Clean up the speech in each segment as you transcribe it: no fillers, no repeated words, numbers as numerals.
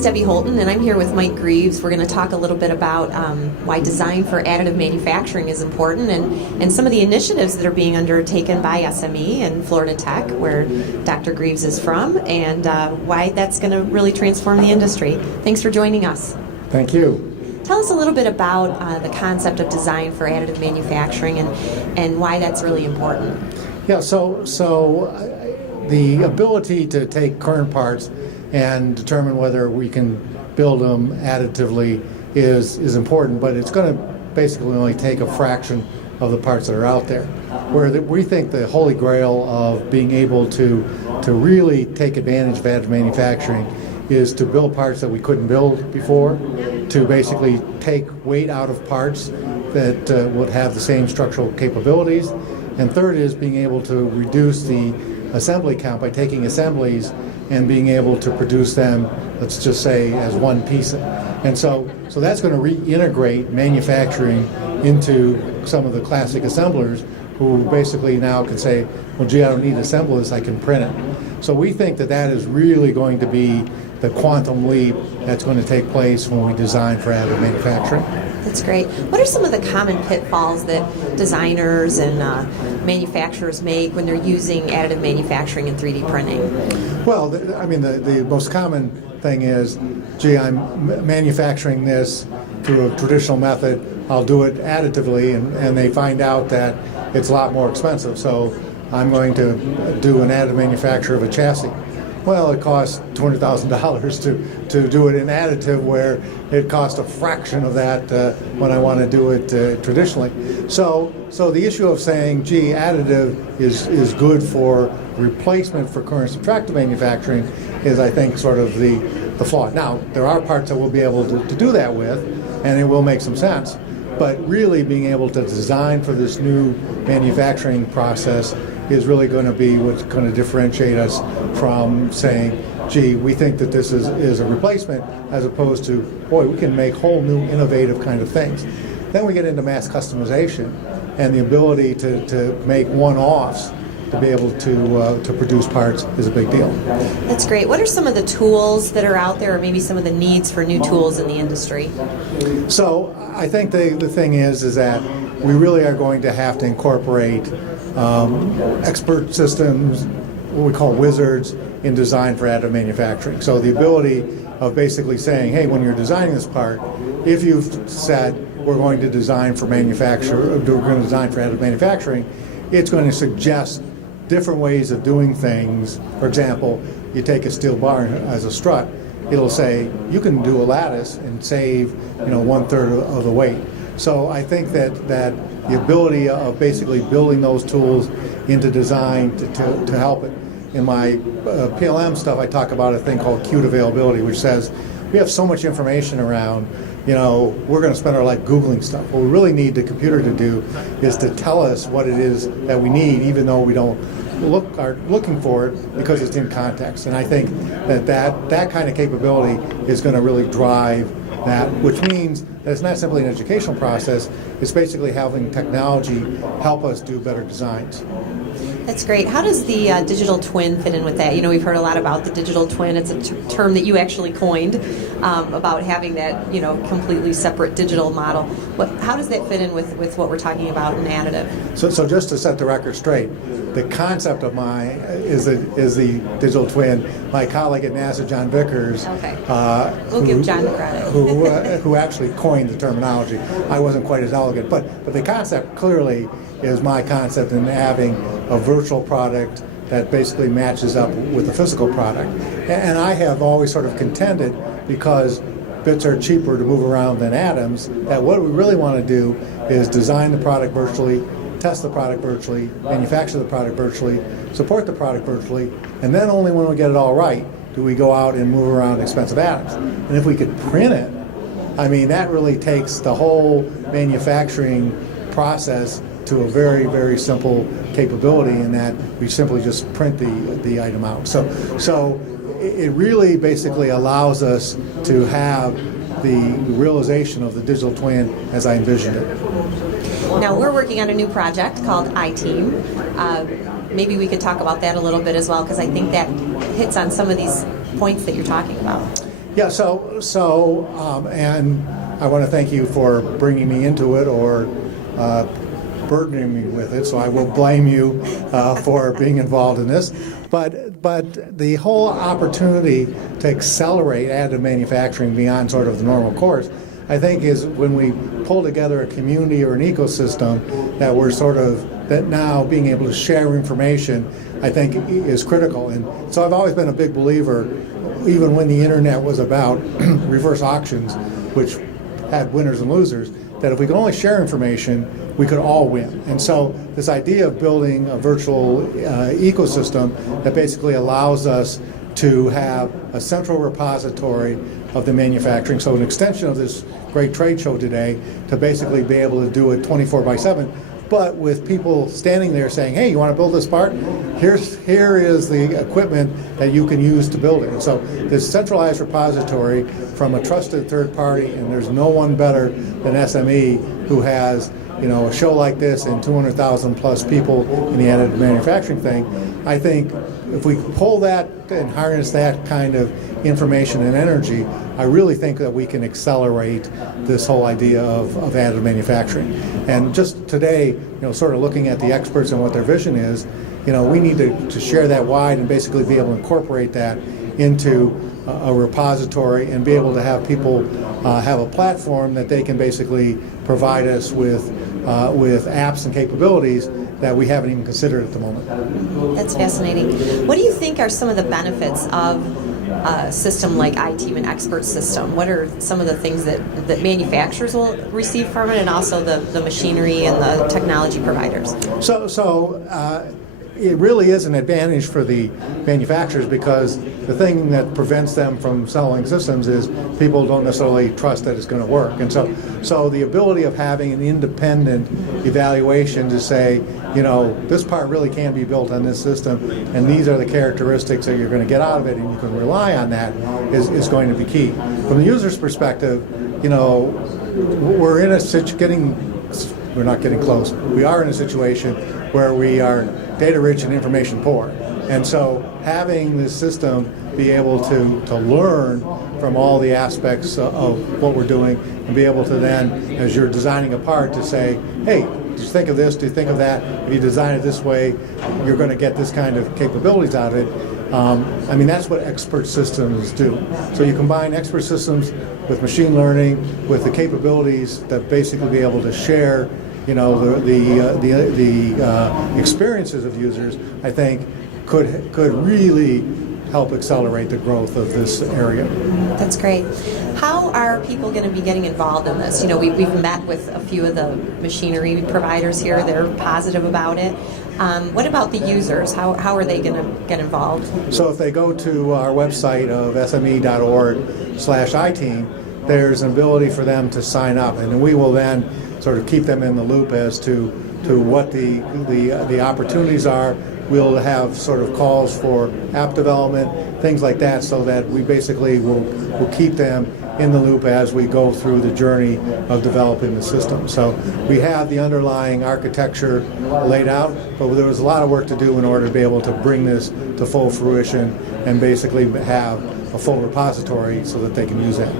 is Debbie Holton, and I'm here with Mike Grieves. We're going to talk a little bit about why design for additive manufacturing is important and some of the initiatives that are being undertaken by SME and Florida Tech, where Dr. Grieves is from, and why that's going to really transform the industry. Thanks for joining us. Thank you. Tell us a little bit about the concept of design for additive manufacturing and why that's really important. Yeah, so the ability to take current parts and determine whether we can build them additively is important, but it's going to basically only take a fraction of the parts that are out there. Where we think the holy grail of being able to really take advantage of additive manufacturing is to build parts that we couldn't build before, to basically take weight out of parts that would have the same structural capabilities. And third is being able to reduce the assembly count by taking assemblies and being able to produce them, let's just say, as one piece. And so that's going to reintegrate manufacturing into some of the classic assemblers who basically now can say, well, gee, I don't need to assemble this, I can print it. So we think that is really going to be the quantum leap that's going to take place when we design for additive manufacturing. That's great. What are some of the common pitfalls that designers and manufacturers make when they're using additive manufacturing and 3D printing? Well, the most common thing is, gee, I'm manufacturing this through a traditional method, I'll do it additively, and they find out that it's a lot more expensive. So I'm going to do an additive manufacture of a chassis. Well, it costs $200,000 to do it in additive, where it costs a fraction of that when I want to do it traditionally. So the issue of saying, gee, additive is good for replacement for current subtractive manufacturing is, I think, sort of the flaw. Now, there are parts that we'll be able to do that with, and it will make some sense. But really being able to design for this new manufacturing process is really going to be what's going to differentiate us from saying, gee, we think that this is a replacement, as opposed to, boy, we can make whole new innovative kind of things. Then we get into mass customization and the ability to make one-offs to be able to produce parts is a big deal. That's great. What are some of the tools that are out there, or maybe some of the needs for new tools in the industry? So I think the thing is that we really are going to have to incorporate expert systems, what we call wizards, in design for additive manufacturing. So the ability of basically saying, hey, when you're designing this part, if you've said we're going to design for manufacture, we're going to design for additive manufacturing, it's going to suggest different ways of doing things. For example, you take a steel bar as a strut, it'll say you can do a lattice and save 1/3 of the weight. So I think that the ability of basically building those tools into design to help it. In my PLM stuff, I talk about a thing called queued availability, which says we have so much information around, we're going to spend our life Googling stuff. What we really need the computer to do is to tell us what it is that we need, even though we don't are looking for it, because it's in context. And I think that kind of capability is going to really drive that, which means that it's not simply an educational process, it's basically having technology help us do better designs. That's great. How does the digital twin fit in with that? We've heard a lot about the digital twin. It's a term that you actually coined, about having that, completely separate digital model. How does that fit in with what we're talking about in additive? So just to set the record straight, the concept of mine is the digital twin. My colleague at NASA, John Vickers, we'll give John the credit, who actually coined the terminology. I wasn't quite as elegant, but the concept clearly is my concept in having a virtual product that basically matches up with the physical product. And I have always sort of contended, because bits are cheaper to move around than atoms, that what we really want to do is design the product virtually, test the product virtually, manufacture the product virtually, support the product virtually, and then only when we get it all right do we go out and move around expensive atoms. And if we could print it, that really takes the whole manufacturing process to a very, very simple capability, in that we simply just print the item out. So it really basically allows us to have the realization of the digital twin as I envisioned it. Now, we're working on a new project called iTeam. Maybe we could talk about that a little bit as well, because I think that hits on some of these points that you're talking about. Yeah, and I want to thank you for bringing me into it or burdening me with it, so I will blame you for being involved in this. But the whole opportunity to accelerate additive manufacturing beyond sort of the normal course, I think, is when we pull together a community or an ecosystem that we're that now being able to share information, I think, is critical. And so I've always been a big believer, even when the internet was about reverse auctions, which had winners and losers, that if we could only share information, we could all win. And so this idea of building a virtual ecosystem that basically allows us to have a central repository of the manufacturing, so an extension of this great trade show today, to basically be able to do it 24/7, but with people standing there saying, hey, you want to build this part? Here is the equipment that you can use to build it. And so this centralized repository from a trusted third party, and there's no one better than SME, who has a show like this and 200,000 plus people in the additive manufacturing thing. I think if we pull that and harness that kind of information and energy, I really think that we can accelerate this whole idea of additive manufacturing. And just today, sort of looking at the experts and what their vision is, we need to share that wide and basically be able to incorporate that into a repository and be able to have people have a platform that they can basically provide us with apps and capabilities that we haven't even considered at the moment. That's fascinating. What do you think are some of the benefits of a system like iTeam, an expert system? What are some of the things that manufacturers will receive from it, and also the machinery and the technology providers? It really is an advantage for the manufacturers, because the thing that prevents them from selling systems is people don't necessarily trust that it's going to work. And so the ability of having an independent evaluation to say, this part really can be built on this system, and these are the characteristics that you're going to get out of it, and you can rely on that, is going to be key. From the user's perspective, we're in a we're not getting close. We are in a situation where we are data rich and information poor. And so having this system be able to learn from all the aspects of what we're doing, and be able to then, as you're designing a part, to say, hey, do you think of this, do you think of that? If you design it this way, you're going to get this kind of capabilities out of it. That's what expert systems do. So you combine expert systems with machine learning, with the capabilities that basically be able to share the experiences of users, I think could really help accelerate the growth of this area. That's great. How are people going to be getting involved in this? We've met with a few of the machinery providers here. They're positive about it. What about the users? How are they going to get involved? So if they go to our website of sme.org/iTeam, there's an ability for them to sign up, and we will then sort of keep them in the loop as to what the opportunities are. We'll have sort of calls for app development, things like that, so that we basically will keep them in the loop as we go through the journey of developing the system. So we have the underlying architecture laid out, but there was a lot of work to do in order to be able to bring this to full fruition and basically have a full repository so that they can use that.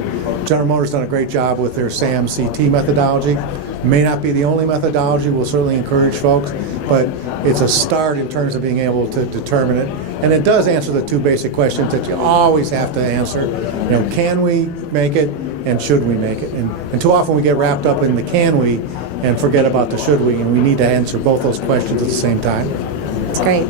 General Motors done a great job with their SAM-CT methodology. May not be the only methodology. We'll certainly encourage folks, but it's a start in terms of being able to determine it. And it does answer the two basic questions that you always have to answer. Can we make it, and should we make it? And too often we get wrapped up in the can we and forget about the should we, and we need to answer both those questions at the same time. That's great.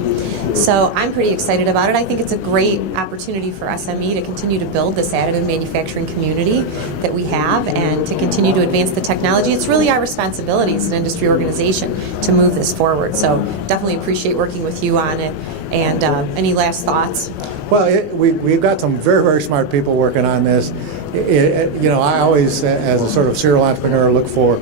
So I'm pretty excited about it. I think it's a great opportunity for SME to continue to build this additive manufacturing community that we have, and to continue to advance the technology. It's really our responsibility as an industry organization to move this forward. So definitely appreciate working with you on it. And any last thoughts? Well, we've got some very, very smart people working on this. I always, as a sort of serial entrepreneur, look for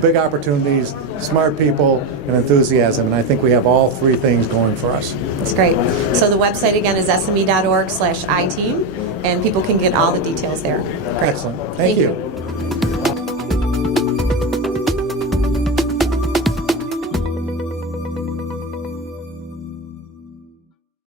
big opportunities, smart people, and enthusiasm, and I think we have all three things going for us. That's great. So the website again is sme.org/iTeam, and people can get all the details there. Great. Excellent. Thank you.